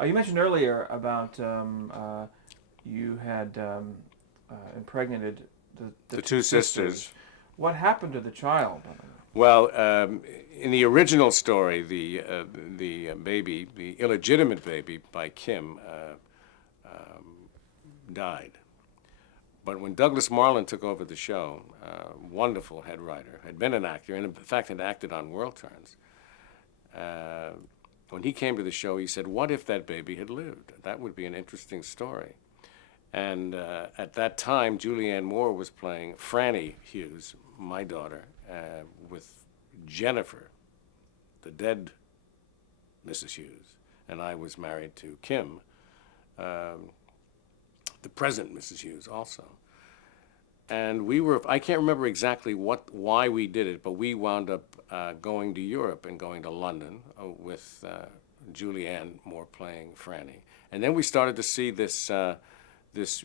You mentioned earlier about you had impregnated the The two two sisters. sisters. What happened to the child? Well, in the original story, the baby, the illegitimate baby by Kim, died. But when Douglas Marland took over the show, wonderful head writer, had been an actor, and in fact had acted on World Turns. Uh, when he came to the show, he said, "What if that baby had lived? That would be an interesting story." And at that time, Julianne Moore was playing Franny Hughes, my daughter, with Jennifer, the dead Mrs. Hughes, and I was married to Kim, um, the present Mrs. Hughes, also. And we were, I can't remember exactly why we did it, but we wound up going to Europe and going to London with Julianne Moore playing Franny. And then we started to see this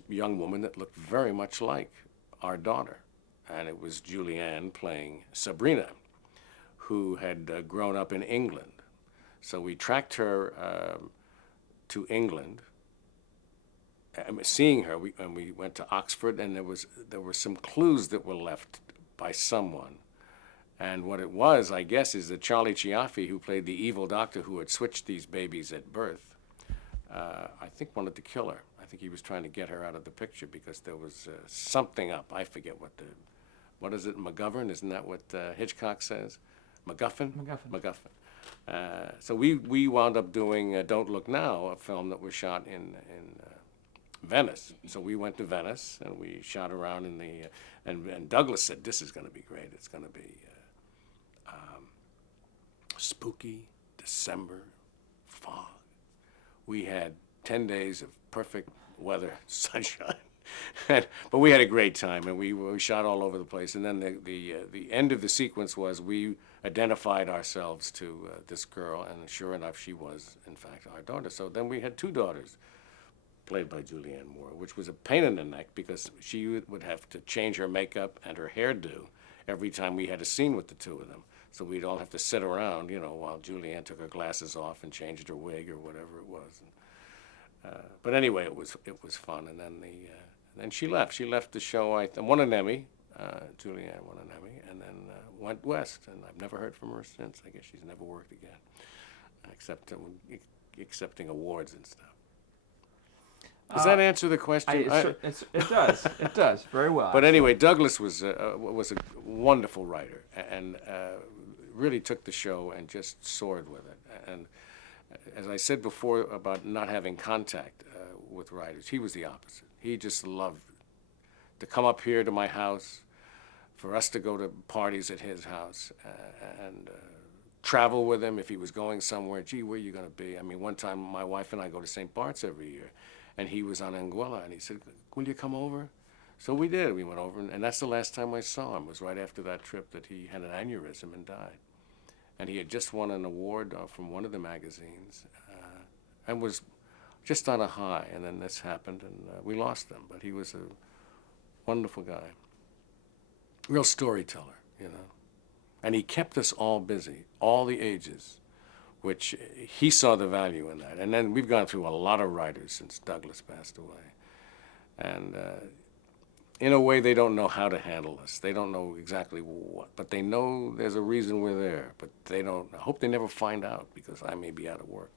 young woman that looked very much like our daughter. And it was Julianne playing Sabrina, who had grown up in England. So we tracked her to England. Seeing her, and we went to Oxford, and there were some clues that were left by someone. And what it was, I guess, is that Charlie Chiaffi, who played the evil doctor who had switched these babies at birth, I think wanted to kill her. I think he was trying to get her out of the picture because there was something up. I forget what is it, McGovern? Isn't that what Hitchcock says? MacGuffin? MacGuffin. MacGuffin. So we wound up doing Don't Look Now, a film that was shot in Venice. So we went to Venice and we shot around in and Douglas said, "This is going to be great. It's going to be spooky, December, fog." We had 10 days of perfect weather, sunshine. But we had a great time, and we shot all over the place. And then the end of the sequence was we identified ourselves to this girl, and sure enough, she was, in fact, our daughter. So then we had two daughters, played by Julianne Moore, which was a pain in the neck because she would have to change her makeup and her hairdo every time we had a scene with the two of them. So we'd all have to sit around, while Julianne took her glasses off and changed her wig or whatever it was. But anyway, it was fun. And then she left. She left the show. I won an Emmy. Julianne won an Emmy, and then went west. And I've never heard from her since. I guess she's never worked again, except accepting awards and stuff. Does that answer the question? It does. It does very well. But anyway, Douglas was a wonderful writer and really took the show and just soared with it. And as I said before about not having contact with writers, he was the opposite. He just loved to come up here to my house, for us to go to parties at his house, and travel with him if he was going somewhere. Gee, where are you going to be? I mean, one time my wife and I go to St. Bart's every year, and he was on Anguilla, and he said, "Will you come over?" So we did. We went over, and that's the last time I saw him. It was right after that trip that he had an aneurysm and died. And he had just won an award from one of the magazines and was just on a high. And then this happened, and we lost him. But he was a wonderful guy, real storyteller. And he kept us all busy, all the ages, which he saw the value in that. And then we've gone through a lot of writers since Douglas passed away. And in a way, they don't know how to handle us. They don't know exactly what, but they know there's a reason we're there. But they don't. I hope they never find out because I may be out of work.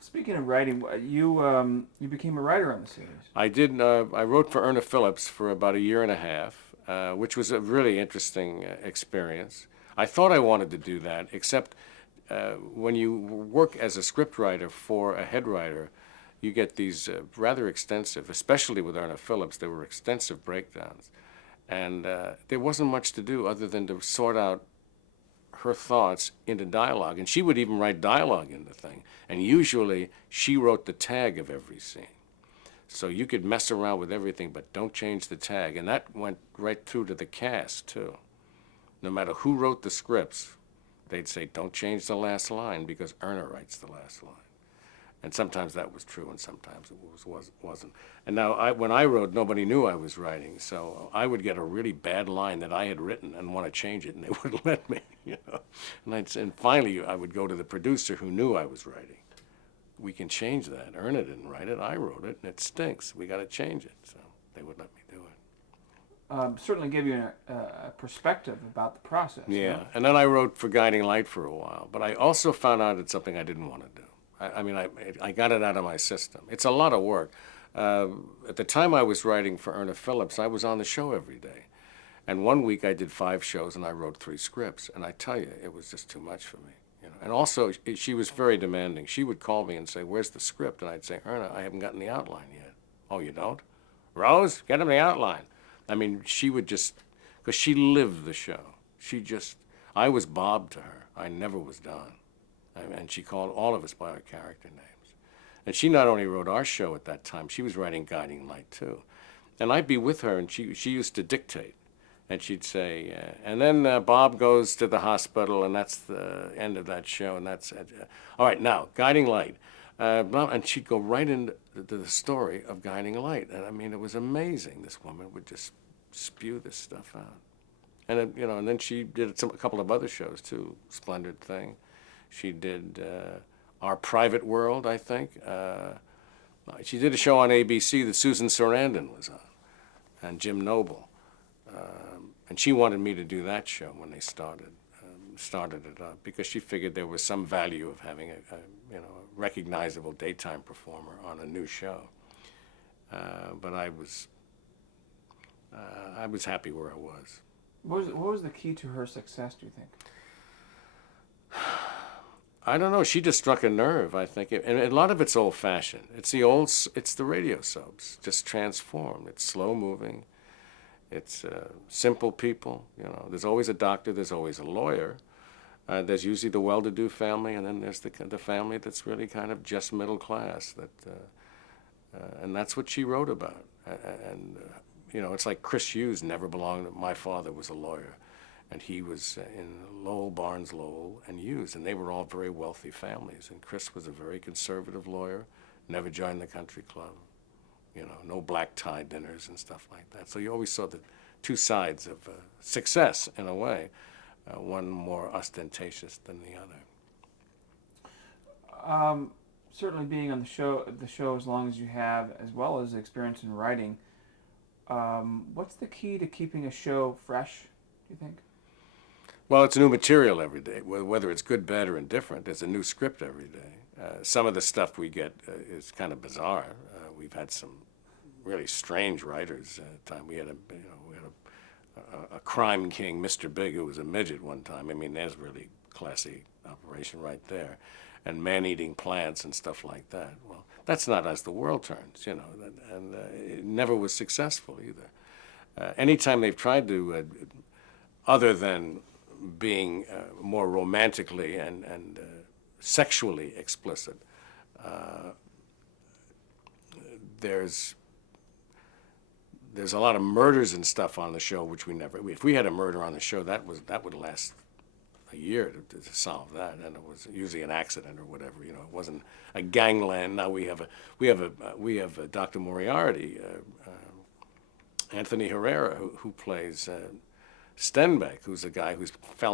Speaking of writing, you became a writer on the series. I did. I wrote for Erna Phillips for about a year and a half, which was a really interesting experience. I thought I wanted to do that, except when you work as a scriptwriter for a head writer, you get these rather extensive, especially with Erna Phillips, there were extensive breakdowns. And there wasn't much to do other than to sort out her thoughts into dialogue. And she would even write dialogue in the thing. And usually she wrote the tag of every scene. So you could mess around with everything, but don't change the tag. And that went right through to the cast, too. No matter who wrote the scripts, they'd say, don't change the last line because Erna writes the last line. And sometimes that was true, and sometimes it wasn't. And now, when I wrote, nobody knew I was writing, so I would get a really bad line that I had written and want to change it, and they wouldn't let me, And finally, I would go to the producer who knew I was writing. we can change that. Erna didn't write it. I wrote it, and it stinks. We got to change it. So they would let me do it. Certainly give you a perspective about the process. Yeah, No? and then I wrote for Guiding Light for a while, but I also found out it's something I didn't want to do. I got it out of my system. It's a lot of work. At the time I was writing for Erna Phillips, I was on the show every day. And one week I did 5 shows and I wrote 3 scripts. And I tell you, it was just too much for me. You know? And also, she was very demanding. She would call me and say, "Where's the script?" And I'd say, "Erna, I haven't gotten the outline yet." "Oh, you don't?" "Rose, get him the outline." I mean, she would just, because she lived the show. I was Bob to her. I never was Don. And she called all of us by our character names. And she not only wrote our show at that time, she was writing Guiding Light too. And I'd be with her, and she used to dictate. And she'd say, and then Bob goes to the hospital, and that's the end of that show, and that's it. All right, now, Guiding Light. And she'd go right into the story of Guiding Light. And I mean, it was amazing. This woman would just spew this stuff out. And, and then she did a couple of other shows, too. Splendid Thing. She did Our Private World, I think. She did a show on ABC that Susan Sarandon was on, and Jim Noble. And she wanted me to do that show when they started it up, because she figured there was some value of having a recognizable daytime performer on a new show. But I was happy where I was. What was the key to her success, do you think? I don't know. She just struck a nerve, I think. And a lot of it's old-fashioned. It's the radio soaps, just transformed. It's slow-moving. It's simple people. There's always a doctor. There's always a lawyer. There's usually the well-to-do family, and then there's the family that's really kind of just middle class. And that's what she wrote about. And it's like Chris Hughes never belonged. My father was a lawyer, and he was in Lowell, Barnes, Lowell, and Hughes, and they were all very wealthy families. And Chris was a very conservative lawyer, never joined the country club, no black tie dinners and stuff like that. So you always saw the 2 sides of success, in a way, one more ostentatious than the other. Certainly being on the show as long as you have, as well as experience in writing, what's the key to keeping a show fresh, do you think? Well, it's new material every day, whether it's good, bad, or indifferent. There's a new script every day. Some of the stuff we get is kind of bizarre. We've had some really strange writers. We had a crime king, Mr. Big, who was a midget one time. I mean, there's really classy operation right there. And man-eating plants and stuff like that. Well, that's not as the world turns, and it never was successful either. Anytime they've tried to, other than being more romantically and sexually explicit, there's a lot of murders and stuff on the show, which if we had a murder on the show, that would last a year to solve that, and it was usually an accident or whatever. It wasn't a gangland. Now we have Dr. Moriarty, Anthony Herrera, who plays Stenbeck, who's a guy who's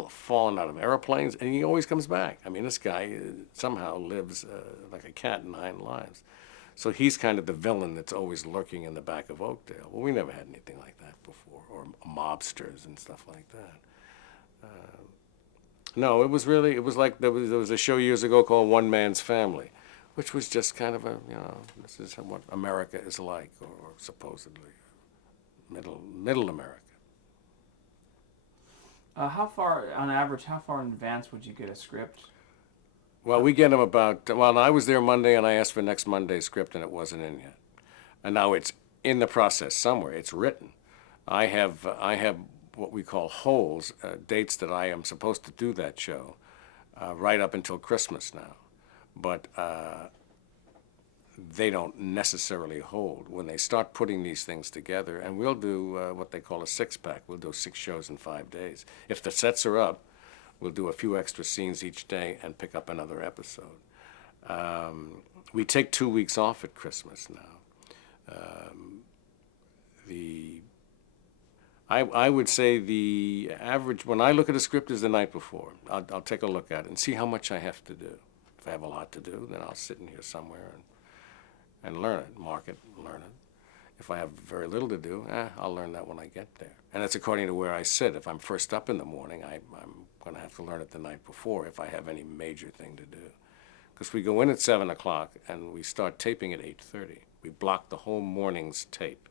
fallen out of airplanes, and he always comes back. I mean, this guy somehow lives like a cat in 9 lives. So he's kind of the villain that's always lurking in the back of Oakdale. Well, we never had anything like that before, or mobsters and stuff like that. No, it was like there was a show years ago called One Man's Family, which was just kind of this is what America is like, or supposedly middle America. On average, how far in advance would you get a script? Well, we get them I was there Monday, and I asked for next Monday's script, and it wasn't in yet. And now it's in the process somewhere. It's written. I have what we call holes, dates that I am supposed to do that show, right up until Christmas now. But they don't necessarily hold. When they start putting these things together, and we'll do what they call a 6-pack. We'll do 6 shows in 5 days. If the sets are up, we'll do a few extra scenes each day and pick up another episode. We take 2 weeks off at Christmas now. I would say the average, when I look at a script, is the night before. I'll take a look at it and see how much I have to do. If I have a lot to do, then I'll sit in here somewhere and learn it, mark it, learn it. If I have very little to do, I'll learn that when I get there. And that's according to where I sit. If I'm first up in the morning, I'm going to have to learn it the night before if I have any major thing to do. Because we go in at 7 o'clock and we start taping at 8:30. We block the whole morning's tape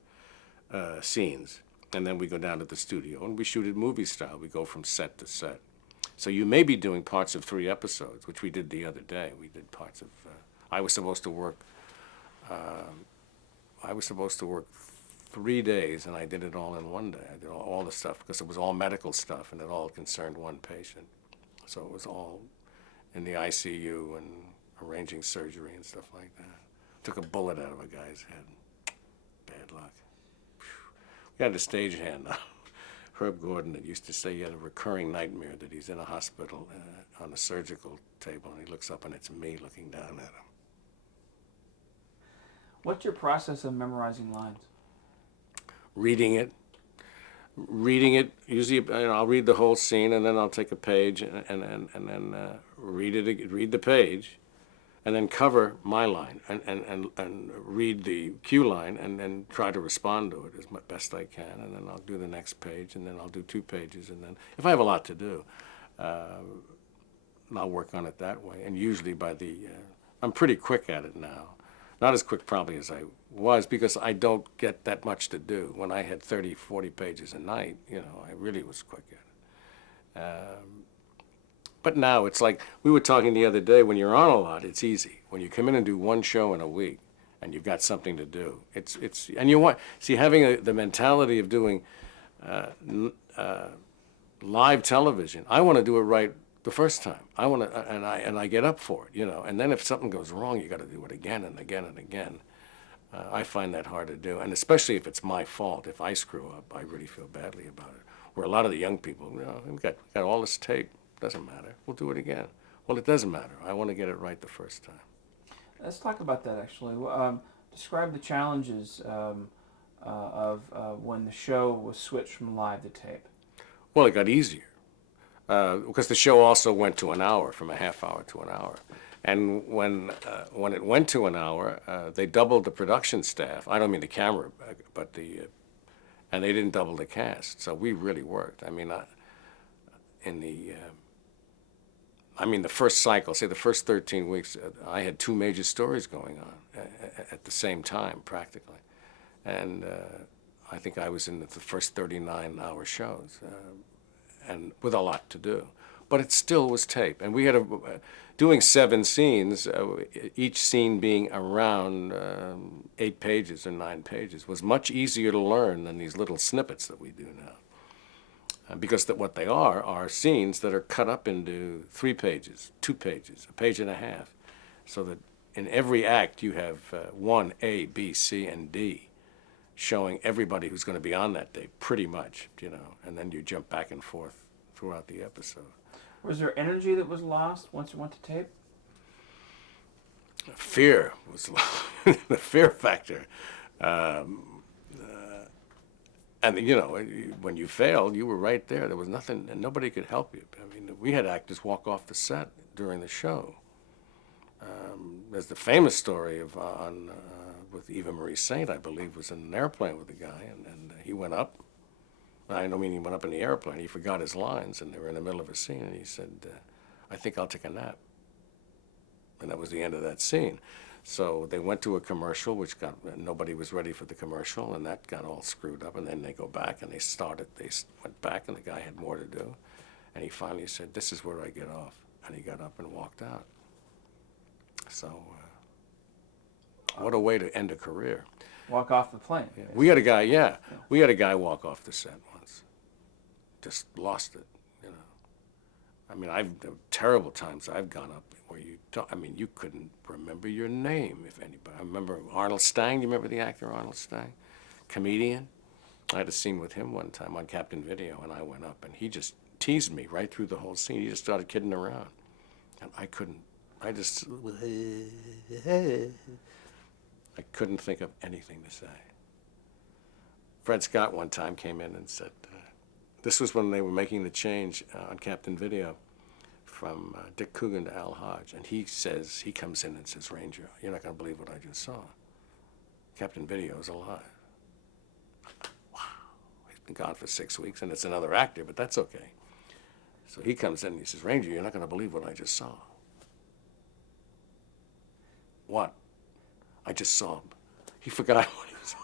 scenes. And then we go down to the studio and we shoot it movie style. We go from set to set. So you may be doing parts of 3 episodes, which we did the other day. We did parts of, I was supposed to work 3 days, and I did it all in one day. I did all the stuff because it was all medical stuff, and it all concerned one patient. So it was all in the ICU and arranging surgery and stuff like that. Took a bullet out of a guy's head. Bad luck. We had a stagehand now, Herb Gordon, that used to say he had a recurring nightmare that he's in a hospital on a surgical table, and he looks up and it's me looking down at him. What's your process of memorizing lines? Reading it. Usually, I'll read the whole scene, and then I'll take a page and then read the page, and then cover my line and read the cue line and then try to respond to it as best I can, and then I'll do the next page, and then I'll do 2 pages, and then if I have a lot to do, I'll work on it that way. And usually I'm pretty quick at it now. Not as quick probably as I was because I don't get that much to do. When I had 30, 40 pages a night, I really was quick at it. But now it's like we were talking the other day, when you're on a lot, it's easy. When you come in and do 1 show in a week and you've got something to do, and you want, see, having the mentality of doing live television, I want to do it right the first time. I want to, and I get up for it, and then if something goes wrong, you got to do it again and again and again. I find that hard to do, and especially if it's my fault. If I screw up, I really feel badly about it. Where a lot of the young people, we've got all this tape, doesn't matter, we'll do it again. Well, it doesn't matter. I want to get it right the first time. Let's talk about that, actually. Describe the challenges of when the show was switched from live to tape. Well, it got easier. Because the show also went to an hour, from a half hour to an hour. And when it went to an hour, they doubled the production staff. I don't mean the camera, but and they didn't double the cast. So we really worked. I mean, the first cycle, say the first 13 weeks, I had 2 major stories going on at the same time, practically. And I think I was in the first 39-hour shows. And with a lot to do, but it still was tape. And we had doing 7 scenes, each scene being around 8 pages or 9 pages, was much easier to learn than these little snippets that we do now. Because what they are scenes that are cut up into 3 pages, 2 pages, a page and a half, so that in every act you have 1, A, B, C, and D. Showing everybody who's going to be on that day, pretty much, and then you jump back and forth throughout the episode. Was there energy that was lost once you went to tape? Fear was the fear factor. And, when you failed, you were right there. There was nothing, and nobody could help you. I mean, we had actors walk off the set during the show. There's the famous story with Eva Marie Saint, I believe, was in an airplane with a guy, and he went up. I don't mean he went up in the airplane. He forgot his lines, and they were in the middle of a scene, and he said, I think I'll take a nap. And that was the end of that scene. So they went to a commercial, nobody was ready for the commercial, and that got all screwed up, and then they go back, and they went back, and the guy had more to do. And he finally said, this is where I get off. And he got up and walked out. So... what a way to end a career. Walk off the plane. Yeah. We had a guy walk off the set once. Just lost it, I mean, there were terrible times I've gone up where you couldn't remember your name, if anybody. I remember Arnold Stang. Do you remember the actor Arnold Stang? Comedian. I had a scene with him one time on Captain Video, and I went up, and he just teased me right through the whole scene. He just started kidding around. And I couldn't think of anything to say. Fred Scott one time came in and said, this was when they were making the change on Captain Video from Dick Coogan to Al Hodge, and he comes in and says, Ranger, you're not going to believe what I just saw. Captain Video is alive. Wow. He's been gone for 6 weeks, and it's another actor, but that's okay. So he comes in and he says, Ranger, you're not going to believe what I just saw. What? I just saw him. He forgot what he saw.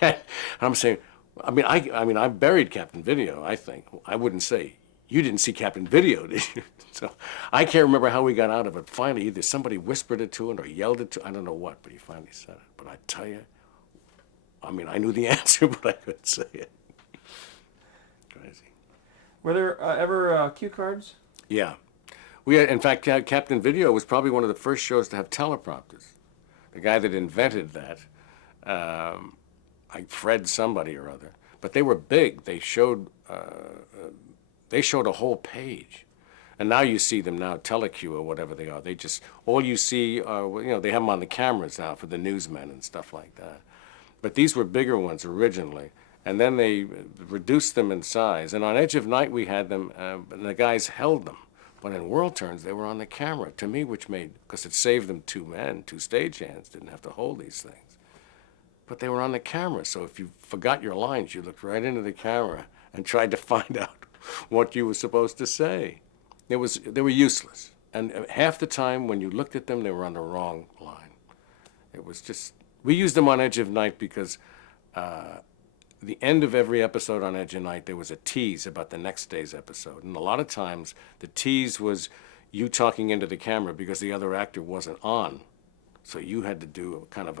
And I'm saying, I buried Captain Video, I think. I wouldn't say, you didn't see Captain Video, did you? So I can't remember how we got out of it. Finally, either somebody whispered it to him or yelled it to him. I don't know what, but he finally said it. But I tell you, I knew the answer, but I couldn't say it. Crazy. Were there ever cue cards? Yeah. We had, in fact, Captain Video was probably one of the first shows to have teleprompters. The guy that invented that, Fred somebody or other, but they were big. They showed a whole page, and now you see them now, telecue or whatever they are. They just all you see are they have them on the cameras now for the newsmen and stuff like that. But these were bigger ones originally, and then they reduced them in size. And on Edge of Night we had them, and the guys held them. But in World Turns, they were on the camera, to me, because it saved them 2 men, 2 stagehands, didn't have to hold these things. But they were on the camera, so if you forgot your lines, you looked right into the camera and tried to find out what you were supposed to say. They were useless. And half the time, when you looked at them, they were on the wrong line. It was just, we used them on Edge of Night because the end of every episode on Edge of Night, there was a tease about the next day's episode. And a lot of times, the tease was you talking into the camera because the other actor wasn't on. So you had to do kind of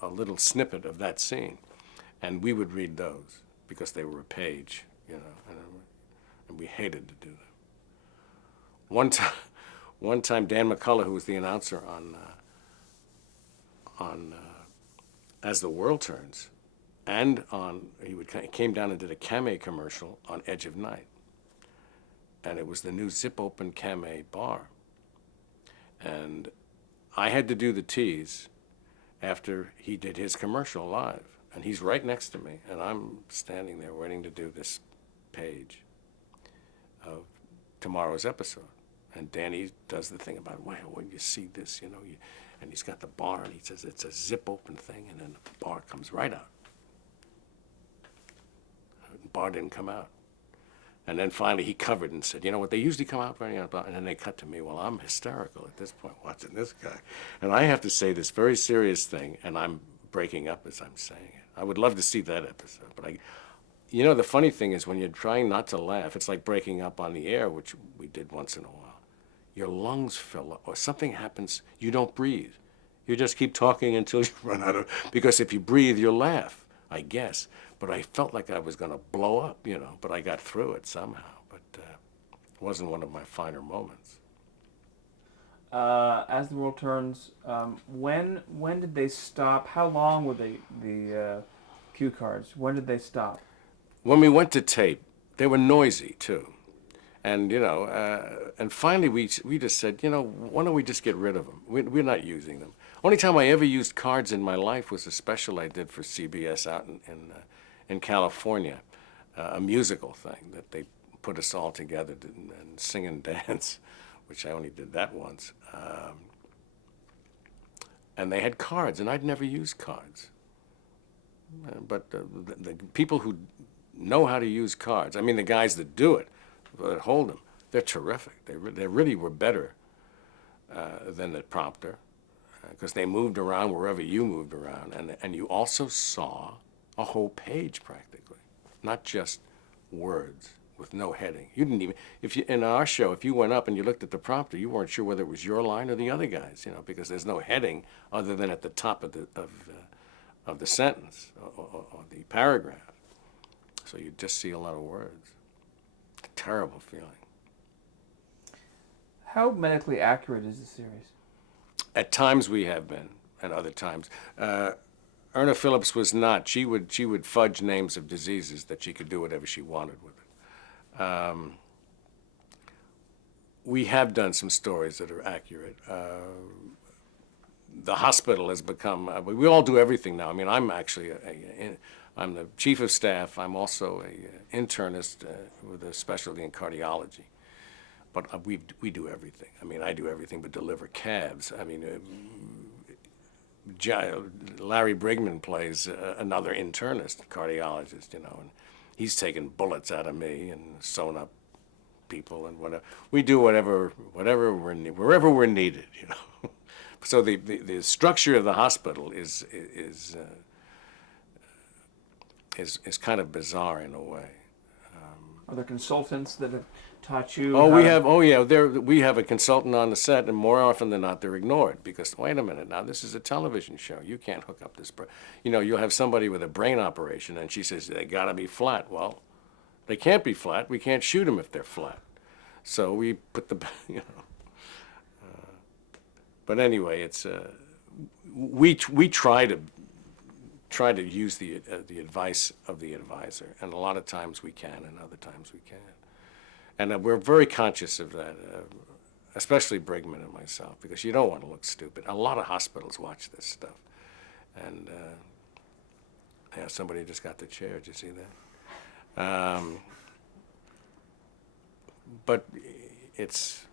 a little snippet of that scene. And we would read those because they were a page, and we hated to do them. One time, Dan McCullough, who was the announcer on As the World Turns, and he came down and did a Camé commercial on Edge of Night, and it was the new Zip Open Camé bar, and I had to do the tease after he did his commercial live, and he's right next to me, and I'm standing there waiting to do this page of tomorrow's episode, and Danny does the thing about, well, when you see this, and he's got the bar, and he says it's a zip open thing, and then the bar comes right out. Bar didn't come out. And then finally he covered and said, what, they usually come out very, and then they cut to me. Well, I'm hysterical at this point watching this guy. And I have to say this very serious thing, and I'm breaking up as I'm saying it. I would love to see that episode. But the funny thing is when you're trying not to laugh, it's like breaking up on the air, which we did once in a while. Your lungs fill up, or something happens, you don't breathe. You just keep talking until you run out of, because if you breathe, you'll laugh, I guess. But I felt like I was going to blow up, but I got through it somehow. But it wasn't one of my finer moments. As the World Turns, when did they stop? How long were the cue cards? When did they stop? When we went to tape, they were noisy too. And, and finally we just said, why don't we just get rid of them? We're not using them. Only time I ever used cards in my life was a special I did for CBS out in California, a musical thing that they put us all together and sing and dance, which I only did that once. And they had cards, and I'd never used cards. But the people who know how to use cards, the guys that do it, that hold them, they're terrific. They really were better than the prompter, because they moved around wherever you moved around, and you also saw a whole page practically, not just words with no heading. You didn't even, in our show, if you went up and you looked at the prompter, you weren't sure whether it was your line or the other guy's, because there's no heading other than at the top of the sentence or the paragraph. So you just see a lot of words. A terrible feeling. How medically accurate is the series? At times we have been, and other times. Erna Phillips was not. She would fudge names of diseases that she could do whatever she wanted with it. We have done some stories that are accurate. The hospital has become, we all do everything now. I'm actually, I'm the chief of staff. I'm also an internist with a specialty in cardiology. but we do everything. I mean, I do everything but deliver calves. I mean, Larry Brigman plays another internist, cardiologist, and he's taken bullets out of me and sewn up people and whatever. We do whatever wherever we're needed. So the structure of the hospital is kind of bizarre in a way. Are there consultants that have taught you? Oh, how we to- have. Oh, yeah. We have a consultant on the set, and more often than not, they're ignored because wait a minute, now this is a television show. You can't hook up this. You'll have somebody with a brain operation, and she says they got to be flat. Well, they can't be flat. We can't shoot them if they're flat. So we put the, you know. But anyway, it's we try to use the advice of the advisor, and a lot of times we can, and other times we can't. And we're very conscious of that, especially Brigman and myself, because you don't want to look stupid. A lot of hospitals watch this stuff. And yeah, somebody just got the chair. Did you see that? But it's,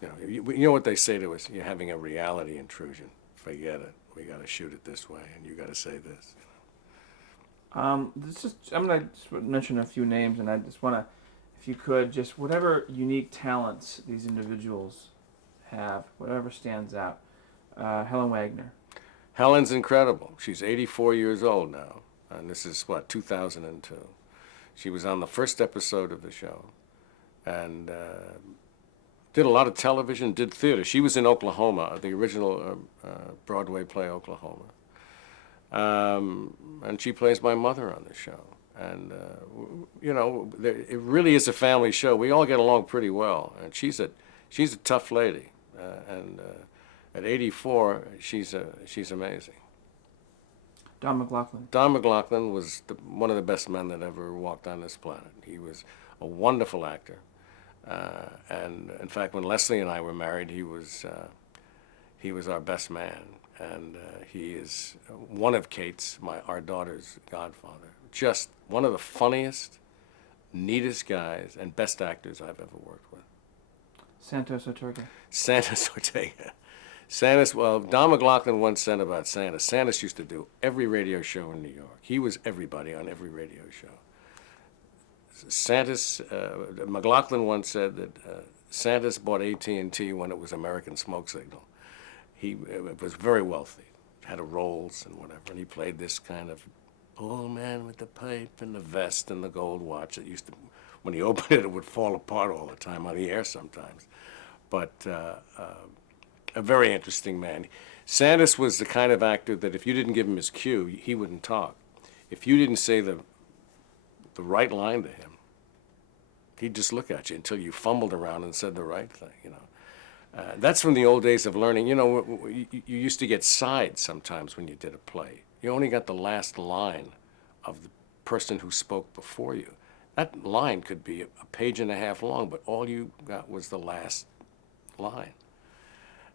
you know what they say to us? You're having a reality intrusion. Forget it. We got to shoot it this way, and you got to say this. I'm gonna just mention a few names, and I just want to, if you could, just whatever unique talents these individuals have, whatever stands out. Helen Wagner. Helen's incredible. She's 84 years old now, and this is, 2002. She was on the first episode of the show, and did a lot of television, did theater. She was in Oklahoma, the original Broadway play Oklahoma. And she plays my mother on the show. And, it really is a family show. We all get along pretty well. And she's a tough lady. And at 84, she's amazing. Don McLaughlin. Don McLaughlin was one of the best men that ever walked on this planet. He was a wonderful actor. And in fact, when Leslie and I were married, he was our best man. And he is one of Kate's, our daughter's godfather. Just one of the funniest, neatest guys and best actors I've ever worked with. Santos Ortega. Santos Ortega. Don McLaughlin once said about Santos. Santos used to do every radio show in New York. He was everybody on every radio show. McLaughlin once said that Santos bought AT&T when it was American Smoke Signal. He was very wealthy, had a Rolls and whatever, and he played this kind of old man with the pipe and the vest and the gold watch that used to, when he opened it, it would fall apart all the time on the air sometimes. But a very interesting man. Santos was the kind of actor that if you didn't give him his cue, he wouldn't talk. If you didn't say the right line to him, he'd just look at you until you fumbled around and said the right thing, That's from the old days of learning. You used to get sides sometimes when you did a play. You only got the last line of the person who spoke before you. That line could be a page and a half long, but all you got was the last line.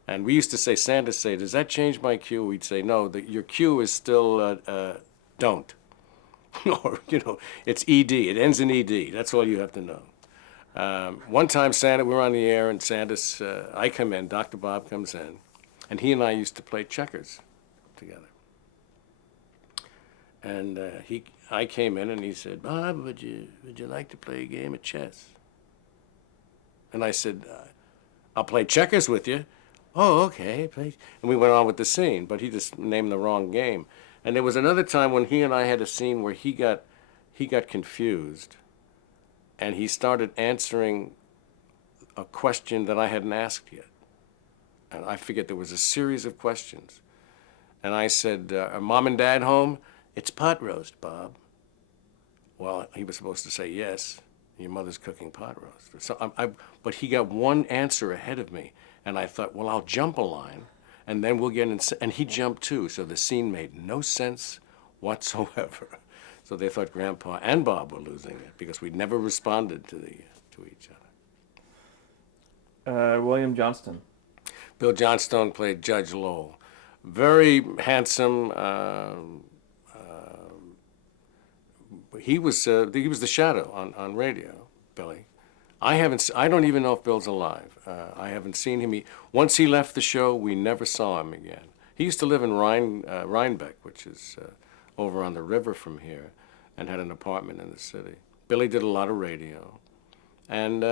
And we used to say, Santos say, does that change my cue? We'd say, no, your cue is still don't. Or, it's ED. It ends in ED. That's all you have to know. One time, we're on the air, and Santos, I come in, Dr. Bob comes in, and he and I used to play checkers together. And I came in, and he said, Bob, would you like to play a game of chess? And I said, I'll play checkers with you. Oh, okay. And we went on with the scene, but he just named the wrong game. And there was another time when he and I had a scene where he got confused, and he started answering a question that I hadn't asked yet. And I forget, there was a series of questions. And I said, are Mom and Dad home? It's pot roast, Bob. Well, he was supposed to say yes. Your mother's cooking pot roast. So but he got one answer ahead of me. And I thought, well, I'll jump a line, and then we'll get in. And he jumped too, so the scene made no sense whatsoever. So they thought Grandpa and Bob were losing it because we'd never responded to each other. William Johnston. Bill Johnstone played Judge Lowell. Very handsome. He was the Shadow on radio, Billy. I don't even know if Bill's alive. I haven't seen him. Once he left the show, we never saw him again. He used to live in Rhinebeck, which is over on the river from here, and had an apartment in the city. Billy did a lot of radio, and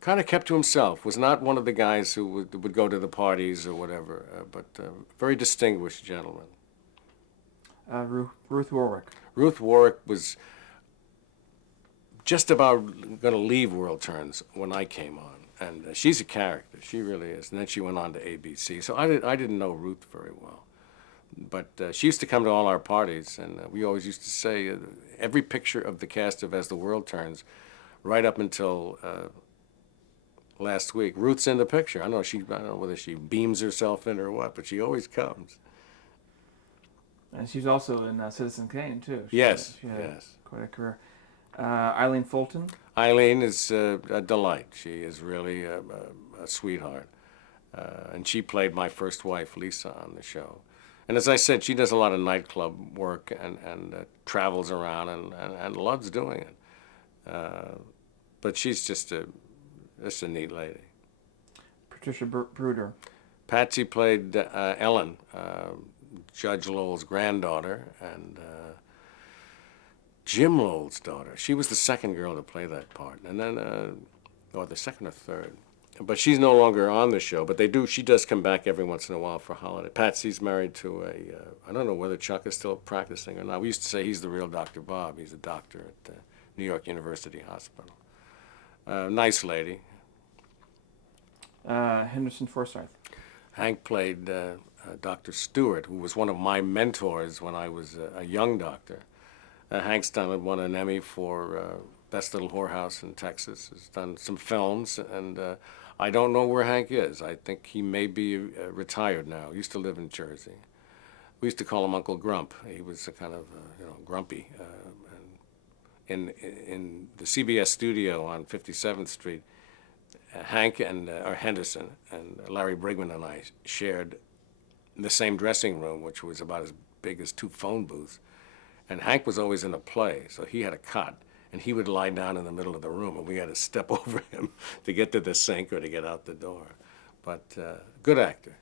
kind of kept to himself. Was not one of the guys who would go to the parties or whatever, but very distinguished gentleman. Ruth Warwick. Ruth Warwick was just about going to leave World Turns when I came on. And she's a character. She really is. And then she went on to ABC. So I didn't know Ruth very well. But she used to come to all our parties. And we always used to say every picture of the cast of As the World Turns, right up until last week, Ruth's in the picture. I don't know whether she beams herself in or what, but she always comes. And she's also in Citizen Kane, too. Yes, She had yes. quite a career. Eileen Fulton. Eileen is a delight. She is really a sweetheart. And she played my first wife, Lisa, on the show. And as I said, she does a lot of nightclub work and travels around and loves doing it. But she's just a neat lady. Patricia Bruder. Patsy played Ellen, Judge Lowell's granddaughter, and Jim Lowell's daughter. She was the second girl to play that part, and then, or the second or third. But she's no longer on the show. But she does come back every once in a while for holiday. Patsy's married to I don't know whether Chuck is still practicing or not. We used to say he's the real Dr. Bob. He's a doctor at New York University Hospital. Nice lady. Henderson Forsyth. Hank played Dr. Stewart, who was one of my mentors when I was a young doctor. Hank's won an Emmy for Best Little Whorehouse in Texas. Has done some films, and I don't know where Hank is. I think he may be retired now. He used to live in Jersey. We used to call him Uncle Grump. He was a kind of grumpy. In the CBS studio on 57th Street, Hank or Henderson and Larry Brigman and I shared the same dressing room, which was about as big as 2 phone booths. And Hank was always in a play, so he had a cot, and he would lie down in the middle of the room, and we had to step over him to get to the sink or to get out the door. But good actor.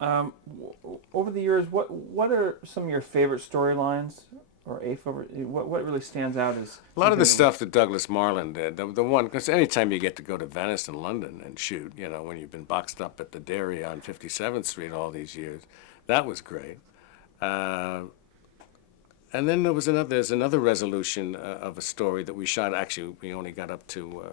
Over the years, what are some of your favorite storylines, or what really stands out as a lot of the stuff that Douglas Marland did? The one, because anytime you get to go to Venice and London and shoot, when you've been boxed up at the Dairy on 57th Street all these years, that was great. And then there's another resolution of a story that we shot. Actually, we only got up to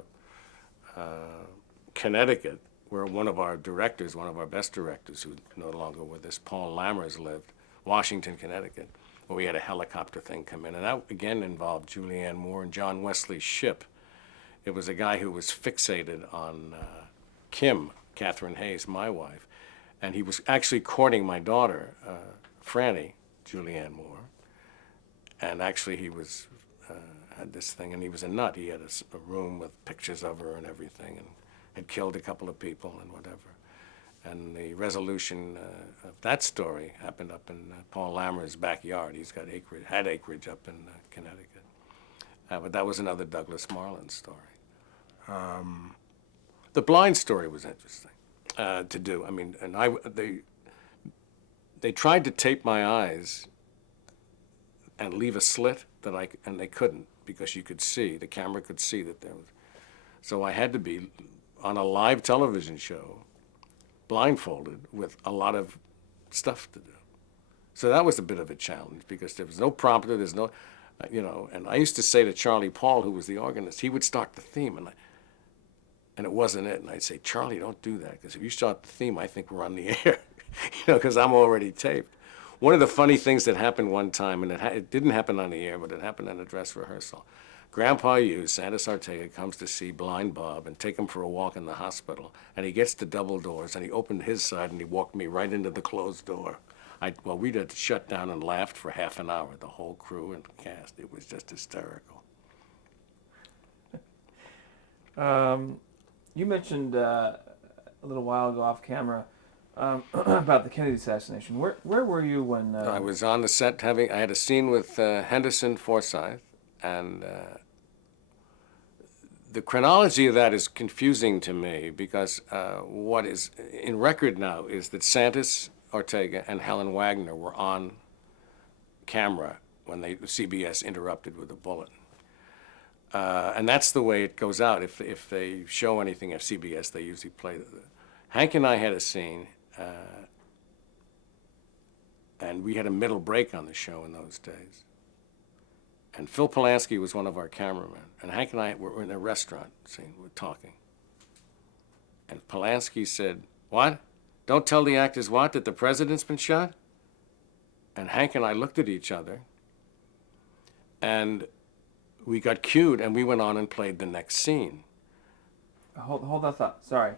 Connecticut, where one of our best directors, who's no longer with us, Paul Lammers, lived, Washington, Connecticut, where we had a helicopter thing come in. And that, again, involved Julianne Moore and John Wesley Shipp. It was a guy who was fixated on Kim, Catherine Hayes, my wife, and he was actually courting my daughter, Franny, Julianne Moore. And actually, he had this thing, and he was a nut. He had a room with pictures of her and everything, and had killed a couple of people and whatever. And the resolution of that story happened up in Paul Lammer's backyard. He's got had acreage up in Connecticut. But that was another Douglas Marland story. The blind story was interesting to do. I mean, and they tried to tape my eyes and leave a slit and they couldn't, because the camera could see that there was. So I had to be on a live television show, blindfolded, with a lot of stuff to do. So that was a bit of a challenge, because there was no prompter, there's no, and I used to say to Charlie Paul, who was the organist, he would start the theme, and it wasn't it. And I'd say, Charlie, don't do that, because if you start the theme, I think we're on the air, because I'm already taped. One of the funny things that happened one time, and it didn't happen on the air, but it happened in a dress rehearsal. Grandpa Hughes, Sandus Ortega, comes to see Blind Bob and take him for a walk in the hospital. And he gets to double doors, and he opened his side, and he walked me right into the closed door. We had shut down and laughed for half an hour, the whole crew and cast. It was just hysterical. You mentioned a little while ago off camera about the Kennedy assassination. Where were you when? I was on the set I had a scene with Henderson Forsyth, and The chronology of that is confusing to me because what is in record now is that Santos Ortega and Helen Wagner were on camera when CBS interrupted with a bulletin. And that's the way it goes out. If they show anything at CBS, they usually play Hank and I had a scene, and we had a middle break on the show in those days. And Phil Polanski was one of our cameramen. And Hank and I were in a restaurant scene, we're talking. And Polanski said, "What? Don't tell the actors what? That the president's been shot?" And Hank and I looked at each other, and we got cued, and we went on and played the next scene. Hold that thought. Sorry.